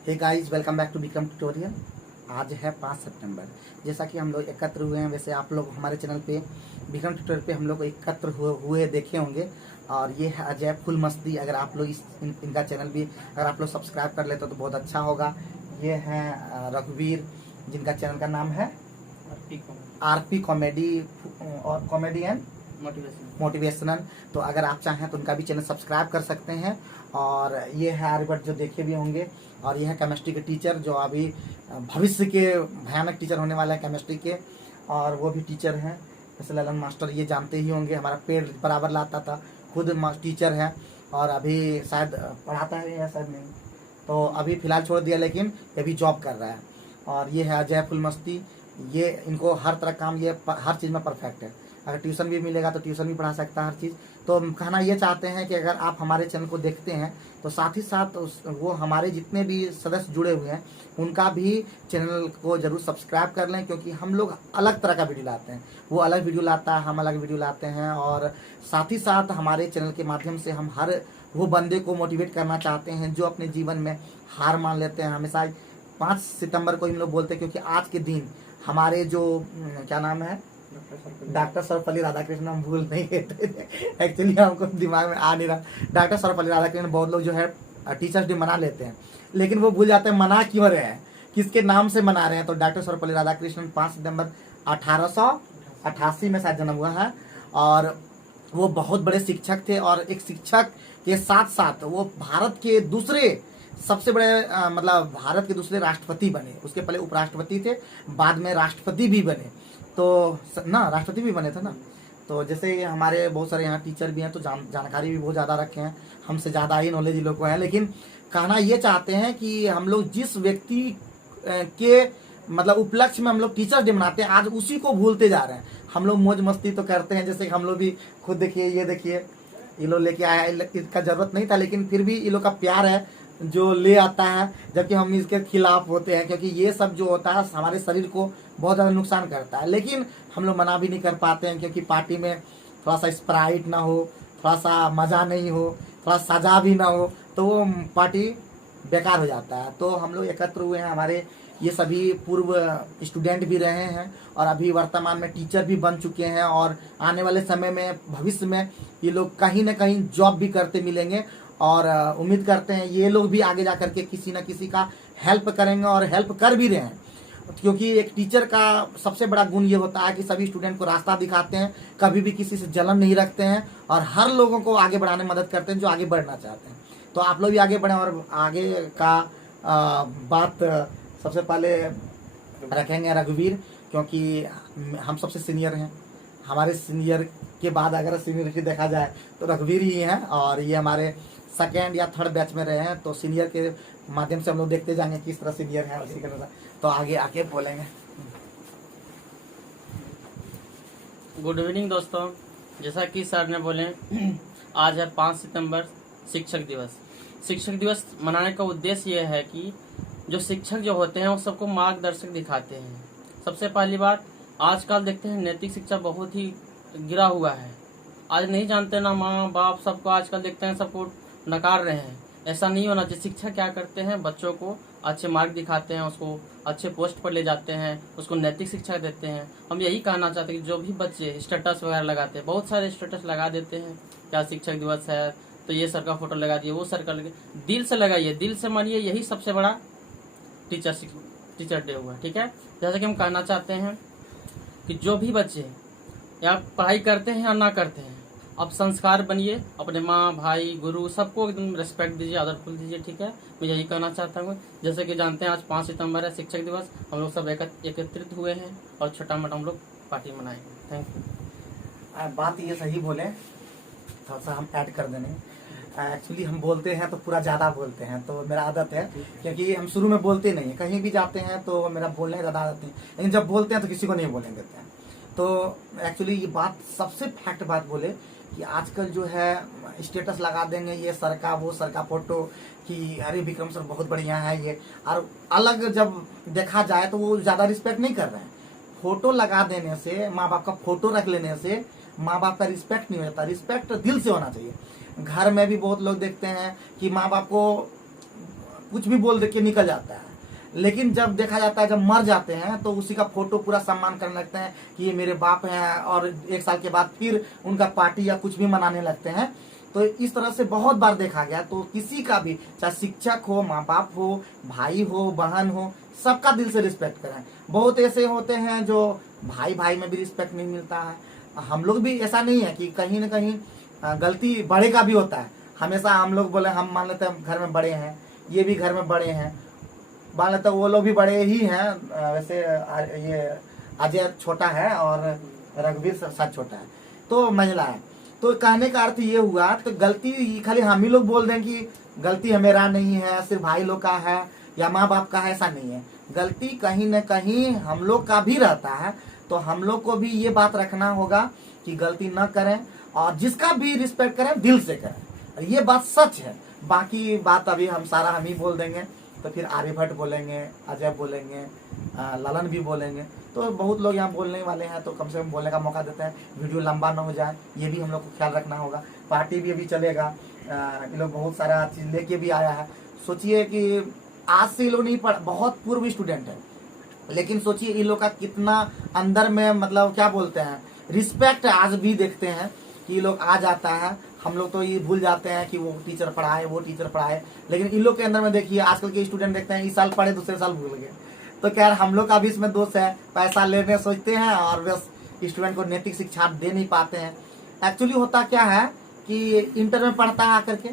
Hey guys, welcome back to Vikram tutorial. आज है 5 सितंबर। जैसा कि हम लोग एकत्र हुए हैं, वैसे आप लोग हमारे चैनल पे विक्रम ट्यूटोरियल पे हम लोग एकत्र हुए देखे होंगे। और ये है अजय फुल मस्ती। अगर आप लोग इनका चैनल भी अगर आप लोग सब्सक्राइब कर लेते तो बहुत अच्छा होगा। ये हैं रघुवीर, जिनका चैनल का नाम है आरपी कॉमेडी और कॉमेडियन मोटिवेशनल। तो अगर आप चाहें तो उनका भी चैनल सब्सक्राइब कर सकते हैं। और ये है आर्यभट्ट, जो देखे भी होंगे। और ये है केमिस्ट्री के टीचर, जो अभी भविष्य के भयानक टीचर होने वाले हैं केमिस्ट्री के। और वो भी टीचर हैं, जैसे ललन मास्टर, ये जानते ही होंगे, हमारा पेड़ बराबर लाता था, खुद टीचर है। और अभी शायद पढ़ाता है या शायद नहीं, तो अभी फ़िलहाल छोड़ दिया, लेकिन ये भी जॉब कर रहा है। और ये है अजय फुल मस्ती। ये इनको हर तरह काम, ये हर चीज़ में परफेक्ट है। अगर ट्यूशन भी मिलेगा तो ट्यूशन भी पढ़ा सकता है, हर चीज़। तो हम कहना ये चाहते हैं कि अगर आप हमारे चैनल को देखते हैं तो साथ ही साथ वो हमारे जितने भी सदस्य जुड़े हुए हैं उनका भी चैनल को जरूर सब्सक्राइब कर लें, क्योंकि हम लोग अलग तरह का वीडियो लाते हैं। वो अलग वीडियो लाता है, हम अलग वीडियो लाते हैं। और साथ ही साथ हमारे चैनल के माध्यम से हम हर वो बंदे को मोटिवेट करना चाहते हैं जो अपने जीवन में हार मान लेते हैं। हमेशा 5 सितंबर को हम लोग बोलते हैं, क्योंकि आज के दिन हमारे जो क्या नाम है, डॉक्टर सर्वपल्ली राधाकृष्णन, हम भूल नहीं गए, एक्चुअली हमको दिमाग में आ नहीं रहा। डॉक्टर सर्वपल्ली राधाकृष्णन, बहुत लोग जो है टीचर्स डे मना लेते हैं, लेकिन वो भूल जाते हैं मना क्यों रहे हैं, किसके नाम से मना रहे हैं। तो डॉक्टर सर्वपल्ली राधाकृष्णन 5 सितंबर 1888 में शायद जन्म हुआ है। और वो बहुत बड़े शिक्षक थे। और एक शिक्षक के साथ साथ वो भारत के दूसरे सबसे बड़े मतलब भारत के दूसरे राष्ट्रपति बने। उसके पहले उपराष्ट्रपति थे, बाद में राष्ट्रपति भी बने। तो ना, राष्ट्रपति भी बने थे ना। तो जैसे हमारे बहुत सारे यहाँ टीचर भी हैं, तो जानकारी भी बहुत ज़्यादा रखे हैं, हमसे ज़्यादा ही नॉलेज इन लोग को है। लेकिन कहना ये चाहते हैं कि हम लोग जिस व्यक्ति के मतलब उपलक्ष्य में हम लोग टीचर्स डे मनाते हैं, आज उसी को भूलते जा रहे हैं। हम लोग मौज मस्ती तो करते हैं, जैसे हम लोग भी खुद देखिए, ये देखिए, ये लोग लेके आया है, इसका जरूरत नहीं था, लेकिन फिर भी ये लोग का प्यार है जो ले आता है, जबकि हम इसके खिलाफ होते हैं, क्योंकि ये सब जो होता है हमारे शरीर को बहुत ज़्यादा नुकसान करता है। लेकिन हम लोग मना भी नहीं कर पाते हैं, क्योंकि पार्टी में थोड़ा सा स्प्राइट ना हो, थोड़ा सा मज़ा नहीं हो, थोड़ा सजा भी ना हो, तो वो पार्टी बेकार हो जाता है। तो हम लोग एकत्र हुए हैं, हमारे ये सभी पूर्व स्टूडेंट भी रहे हैं और अभी वर्तमान में टीचर भी बन चुके हैं। और आने वाले समय में, भविष्य में, ये लोग कहीं ना कहीं जॉब भी करते मिलेंगे। और उम्मीद करते हैं ये लोग भी आगे जा करके किसी न किसी का हेल्प करेंगे, और हेल्प कर भी रहे हैं। क्योंकि एक टीचर का सबसे बड़ा गुण ये होता है कि सभी स्टूडेंट को रास्ता दिखाते हैं, कभी भी किसी से जलन नहीं रखते हैं, और हर लोगों को आगे बढ़ाने में मदद करते हैं जो आगे बढ़ना चाहते हैं। तो आप लोग भी आगे बढ़ें। और आगे का बात सबसे पहले रखेंगे रघुवीर, क्योंकि हम सबसे सीनियर हैं। हमारे सीनियर के बाद अगर सीनियरिटी देखा जाए तो रघुवीर ही हैं। और ये हमारे सेकेंड या थर्ड बैच में रहे हैं, तो सीनियर के माध्यम से हम लोग देखते जाएंगे किस तरह सीनियर हैं, उसी तरह तो आगे आके बोलेंगे। गुड इवनिंग दोस्तों, जैसा कि सर ने बोले, आज है 5 सितंबर, शिक्षक दिवस। शिक्षक दिवस मनाने का उद्देश्य यह है कि जो शिक्षक जो होते हैं वो सबको मार्गदर्शक दिखाते हैं। सबसे पहली बात, आजकल देखते हैं नैतिक शिक्षा बहुत ही गिरा हुआ है। आज नहीं जानते ना माँ बाप, सबको आजकल देखते हैं, सबको नकार रहे हैं। ऐसा नहीं होना चाहिए। शिक्षक क्या करते हैं, बच्चों को अच्छे मार्ग दिखाते हैं, उसको अच्छे पोस्ट पर ले जाते हैं, उसको नैतिक शिक्षा देते हैं। हम यही कहना चाहते हैं कि जो भी बच्चे स्टेटस वगैरह लगाते हैं, बहुत सारे स्टेटस लगा देते हैं, क्या शिक्षक दिवस है तो ये सर का फोटो लगा दिए, वो सर का लगे, दिल से लगाइए, दिल से मानिए, यही सबसे बड़ा टीचर डे हुआ। ठीक है, जैसा कि हम कहना चाहते हैं कि जो भी बच्चे या पढ़ाई करते हैं या ना करते हैं, अब संस्कार बनिए, अपने माँ भाई गुरु सबको एकदम रिस्पेक्ट दीजिए, आदरफुल दीजिए। ठीक है, मैं यही कहना चाहता हूँ। जैसे कि जानते हैं आज 5 सितंबर है, शिक्षक दिवस। हम लोग सब एकत्रित हुए हैं और छोटा मोटा हम लोग पार्टी मनाएंगे। Thank you. बात ये सही बोले, थोड़ा सा हम ऐड कर देंगे। एक्चुअली हम बोलते हैं तो पूरा ज़्यादा बोलते हैं, तो मेरा आदत है, क्योंकि हम शुरू में बोलते नहीं है, कहीं भी जाते हैं तो मेरा बोलने की ज़्यादा आदत नहीं, लेकिन जब बोलते हैं तो किसी को नहीं बोलने देते हैं। तो एक्चुअली ये बात सबसे फैक्ट बात बोले कि आजकल जो है स्टेटस लगा देंगे, ये सर का वो सर का फोटो, कि अरे विक्रम सर बहुत बढ़िया है ये, और अलग जब देखा जाए तो वो ज़्यादा रिस्पेक्ट नहीं कर रहे हैं। फोटो लगा देने से, माँ बाप का फोटो रख लेने से माँ बाप का रिस्पेक्ट नहीं होता। रिस्पेक्ट दिल से होना चाहिए। घर में भी बहुत लोग देखते हैं कि माँ बाप को कुछ भी बोल दे के निकल जाता है। लेकिन जब देखा जाता है, जब मर जाते हैं तो उसी का फोटो पूरा सम्मान करने लगते हैं कि ये मेरे बाप हैं, और 1 साल के बाद फिर उनका पार्टी या कुछ भी मनाने लगते हैं। तो इस तरह से बहुत बार देखा गया। तो किसी का भी, चाहे शिक्षक हो, माँ बाप हो, भाई हो, बहन हो, सबका दिल से रिस्पेक्ट करें। बहुत ऐसे होते हैं जो भाई भाई में भी रिस्पेक्ट नहीं मिलता है। हम लोग भी ऐसा नहीं है कि कहीं ना कहीं गलती बड़े का भी होता है। हमेशा हम लोग बोले, हम मान लेते हैं घर में बड़े हैं, ये भी घर में बड़े हैं, मान लेते वो लोग भी बड़े ही हैं। वैसे ये अजय छोटा है और रघुवीर साथ छोटा है, तो महिला है। तो कहने का अर्थ ये हुआ, तो गलती खाली हम ही लोग बोल दें कि गलती मेरा नहीं है, सिर्फ भाई लोग का है या माँ बाप का है, ऐसा नहीं है। गलती कहीं न कहीं हम लोग का भी रहता है। तो हम लोग को भी ये बात रखना होगा कि गलती न करें, और जिसका भी रिस्पेक्ट करें दिल से करें। ये बात सच है। बाकी बात अभी हम ही बोल देंगे, तो फिर आर्यभट्ट बोलेंगे, अजय बोलेंगे, ललन भी बोलेंगे। तो बहुत लोग यहाँ बोलने वाले हैं, तो कम से कम बोलने का मौका देते हैं, वीडियो लंबा ना हो जाए, ये भी हम लोग को ख्याल रखना होगा। पार्टी भी अभी चलेगा, ये लोग बहुत सारा चीज़ लेके भी आया है। सोचिए कि आज से ये लोग नहीं पढ़, बहुत पूर्व स्टूडेंट है, लेकिन सोचिए इन लोग का कितना अंदर में, मतलब क्या बोलते हैं, रिस्पेक्ट आज भी देखते हैं कि ये लोग आ जाता है। हम लोग तो ये भूल जाते हैं कि वो टीचर पढ़ाए, वो टीचर पढ़ाए, लेकिन इन लोग के अंदर में देखिए आजकल के स्टूडेंट देखते हैं इस साल पढ़े दूसरे साल भूल गए। तो क्या हम लोग का भी इसमें दोष है, पैसा लेने सोचते हैं और बस स्टूडेंट को नैतिक शिक्षा दे नहीं पाते हैं। एक्चुअली होता क्या है कि इंटर में पढ़ता है आकर के,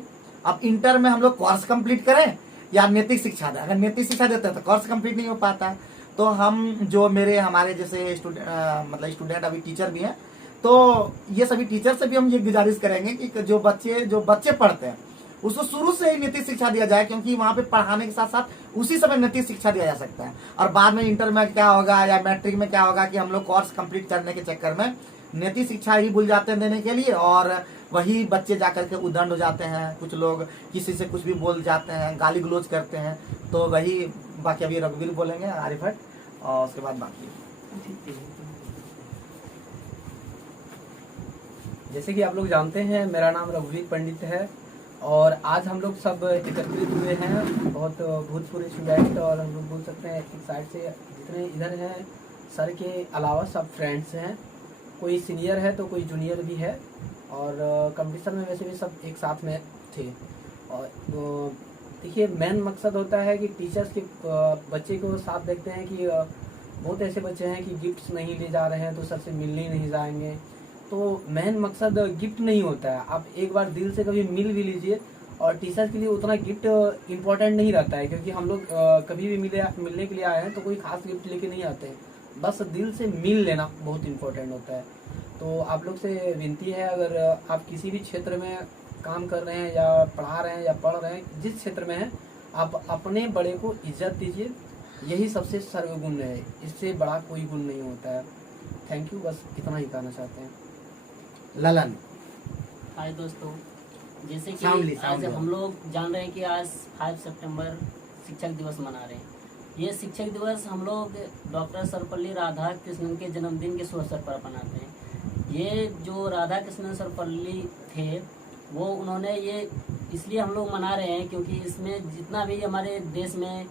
अब इंटर में हम लोग कोर्स कंप्लीट करें या नैतिक शिक्षा दें। अगर नैतिक शिक्षा देते हैं तो कोर्स कंप्लीट नहीं हो पाता है। तो हम जो हमारे जैसे स्टूडेंट अभी टीचर भी हैं, तो ये सभी टीचर से भी हम ये गुजारिश करेंगे कि जो बच्चे पढ़ते हैं उसको शुरू से ही नैतिक शिक्षा दिया जाए, क्योंकि वहाँ पे पढ़ाने के साथ साथ उसी समय नैतिक शिक्षा दिया जा सकता है। और बाद में इंटर में क्या होगा या मैट्रिक में क्या होगा कि हम लोग कोर्स कंप्लीट करने के चक्कर में नैतिक शिक्षा ही भूल जाते हैं देने के लिए, और वही बच्चे जाकर के उद्दंड हो जाते हैं। कुछ लोग किसी से कुछ भी बोल जाते हैं, गाली गलौज करते हैं। तो वही बाकी अभी रघुवीर बोलेंगे, आर्यभट्ट, और उसके बाद बाकी। जैसे कि आप लोग जानते हैं, मेरा नाम रघुवीर पंडित है, और आज हम लोग सब एकत्रित हुए हैं, बहुत भूतपूर्व स्टूडेंट, और हम लोग बोल सकते हैं एक साइड से जितने इधर हैं सर के अलावा सब फ्रेंड्स हैं। कोई सीनियर है तो कोई जूनियर भी है, और कंपटीशन में वैसे भी सब एक साथ में थे। और देखिए मेन मकसद होता है कि टीचर्स के बच्चे को साथ देखते हैं कि बहुत ऐसे बच्चे हैं कि गिफ्ट्स नहीं ले जा रहे हैं तो सर से मिलने ही नहीं जाएंगे। तो मेन मकसद गिफ्ट नहीं होता है, आप एक बार दिल से कभी मिल भी लीजिए। और टीचर्स के लिए उतना गिफ्ट इम्पोर्टेंट नहीं रहता है, क्योंकि हम लोग कभी भी मिलने के लिए आए हैं तो कोई खास गिफ्ट लेके नहीं आते हैं, बस दिल से मिल लेना बहुत इम्पोर्टेंट होता है। तो आप लोग से विनती है, अगर आप किसी भी क्षेत्र में काम कर रहे हैं या पढ़ा रहे हैं या पढ़ रहे हैं, जिस क्षेत्र में हैं, आप अपने बड़े को इज्जत दीजिए। यही सबसे सर्वगुण है, इससे बड़ा कोई गुण नहीं होता है। थैंक यू, बस इतना ही कहना चाहते हैं। ललन। हाय दोस्तों, जैसे कि सामली। आज हम लोग जान रहे हैं कि आज 5 सितंबर शिक्षक दिवस मना रहे हैं। ये शिक्षक दिवस हम लोग डॉक्टर सर्वपल्ली राधाकृष्णन के जन्मदिन के शुभ अवसर पर मनाते हैं। ये जो राधाकृष्णन सर्वपल्ली थे, वो उन्होंने ये इसलिए हम लोग मना रहे हैं क्योंकि इसमें जितना भी हमारे देश में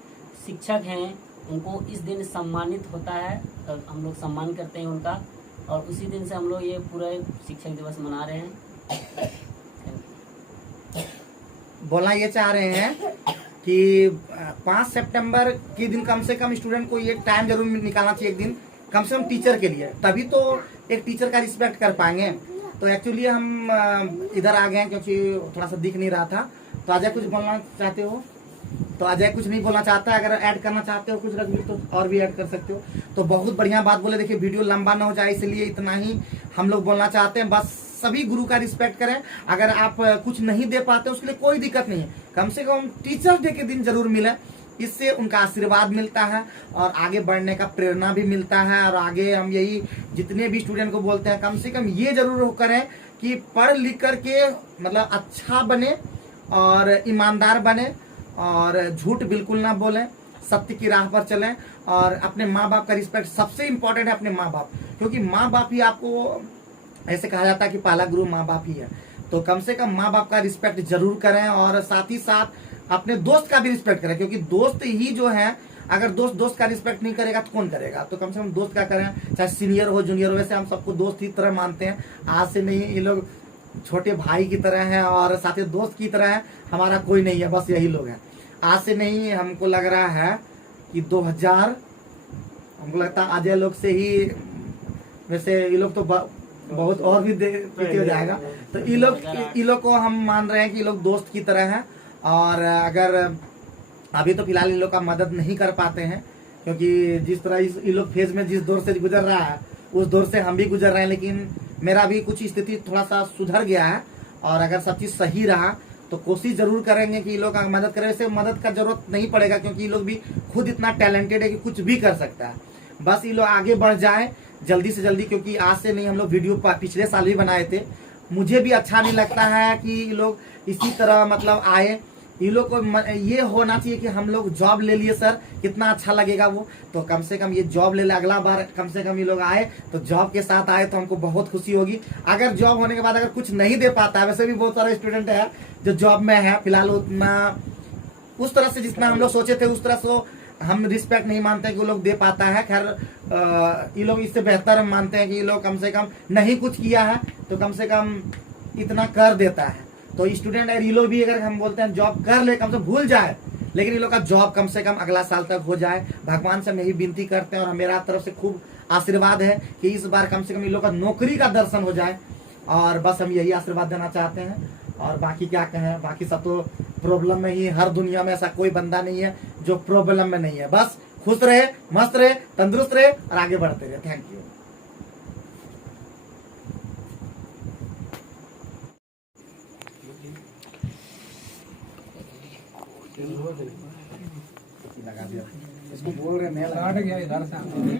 शिक्षक हैं उनको इस दिन सम्मानित होता है, और हम लोग सम्मान करते हैं उनका, और उसी दिन से हम लोग ये पूरे शिक्षक दिवस मना रहे हैं। बोलना ये चाह रहे हैं कि 5 सितंबर के दिन कम से कम स्टूडेंट को ये टाइम जरूर निकालना चाहिए, एक दिन कम से कम टीचर के लिए, तभी तो एक टीचर का रिस्पेक्ट कर पाएंगे। तो एक्चुअली हम इधर आ गए हैं क्योंकि थोड़ा सा दिख नहीं रहा था। तो अजय कुछ बोलना चाहते हो? तो अजय कुछ नहीं बोलना चाहता है। अगर ऐड करना चाहते हो कुछ रघुवीर तो और भी ऐड कर सकते हो। तो बहुत बढ़िया बात बोले। देखिए वीडियो लंबा ना हो जाए इसलिए इतना ही हम लोग बोलना चाहते हैं। बस सभी गुरु का रिस्पेक्ट करें। अगर आप कुछ नहीं दे पाते उसके लिए कोई दिक्कत नहीं है, कम से कम टीचर्स डे के दिन जरूर मिले, इससे उनका आशीर्वाद मिलता है और आगे बढ़ने का प्रेरणा भी मिलता है। और आगे हम यही जितने भी स्टूडेंट को बोलते हैं, कम से कम ये जरूर करें कि पढ़ लिख करके मतलब अच्छा बने और ईमानदार बने और झूठ बिल्कुल ना बोलें, सत्य की राह पर चलें और अपने माँ बाप का रिस्पेक्ट सबसे इम्पोर्टेंट है। अपने माँ बाप, क्योंकि माँ बाप ही आपको, ऐसे कहा जाता है कि पहला गुरु माँ बाप ही है। तो कम से कम माँ बाप का रिस्पेक्ट जरूर करें और साथ ही साथ अपने दोस्त का भी रिस्पेक्ट करें, क्योंकि दोस्त ही जो है, अगर दोस्त दोस्त का रिस्पेक्ट नहीं करेगा तो कौन करेगा। तो कम से कम दोस्त का करें, चाहे सीनियर हो जूनियर हो, वैसे हम सबको दोस्त की तरह मानते हैं। आज से नहीं, ये लोग छोटे भाई की तरह हैं और साथ ही दोस्त की तरह है, हमारा कोई नहीं है, बस यही लोग हैं। आज से नहीं, हमको लग रहा है कि 2000, हमको लगता है अजय लोग से ही, वैसे ये लोग तो बहुत और भी पीछे हो जाएगा। तो ये लोग को हम मान रहे हैं कि ये लोग दोस्त की तरह हैं। और अगर अभी तो फिलहाल इन लोग का मदद नहीं कर पाते हैं, क्योंकि जिस तरह ये लोग फेज में जिस दौर से गुजर रहा है उस दौर से हम भी गुजर रहे हैं। लेकिन मेरा भी कुछ स्थिति थोड़ा सा सुधर गया है, और अगर सब चीज सही रहा तो कोशिश जरूर करेंगे कि ये लोग मदद करें। वैसे मदद का जरूरत नहीं पड़ेगा, क्योंकि ये लोग भी खुद इतना टैलेंटेड है कि कुछ भी कर सकता है। बस ये लोग आगे बढ़ जाए जल्दी से जल्दी, क्योंकि आज से नहीं, हम लोग वीडियो पिछले साल भी बनाए थे। मुझे भी अच्छा नहीं लगता है कि ये लोग इसी तरह मतलब आए। ये लोग को ये होना चाहिए कि हम लोग जॉब ले लिए सर, कितना अच्छा लगेगा वो। तो कम से कम ये जॉब ले ले, अगला बार कम से कम ये लोग आए तो जॉब के साथ आए तो हमको बहुत खुशी होगी। अगर जॉब होने के बाद अगर कुछ नहीं दे पाता है, वैसे भी बहुत सारे स्टूडेंट है जो जॉब में है फिलहाल, उतना उस तरह से जितना हम लोग सोचे थे उस तरह से हम रिस्पेक्ट नहीं मानते कि वो लोग दे पाता है। खैर ये लोग इससे बेहतर हम मानते हैं कि ये लोग कम से कम नहीं कुछ किया है तो कम से कम इतना कर देता है। तो स्टूडेंट है, ये लोग भी अगर हम बोलते हैं जॉब कर ले, कम से भूल जाए, लेकिन ये लोग का जॉब कम से कम अगला साल तक हो जाए। भगवान से हम यही विनती करते हैं, और मेरा तरफ से खूब आशीर्वाद है कि इस बार कम से कम ये लोग का नौकरी का दर्शन हो जाए। और बस हम यही आशीर्वाद देना चाहते हैं। और बाकी क्या कहें, बाकी सब तो प्रॉब्लम में ही, हर दुनिया में ऐसा कोई बंदा नहीं है जो प्रॉब्लम में नहीं है। बस खुश रहे, मस्त रहे, तंदुरुस्त रहे और आगे बढ़ते रहे। Thank you. इसको बोल रहे हैं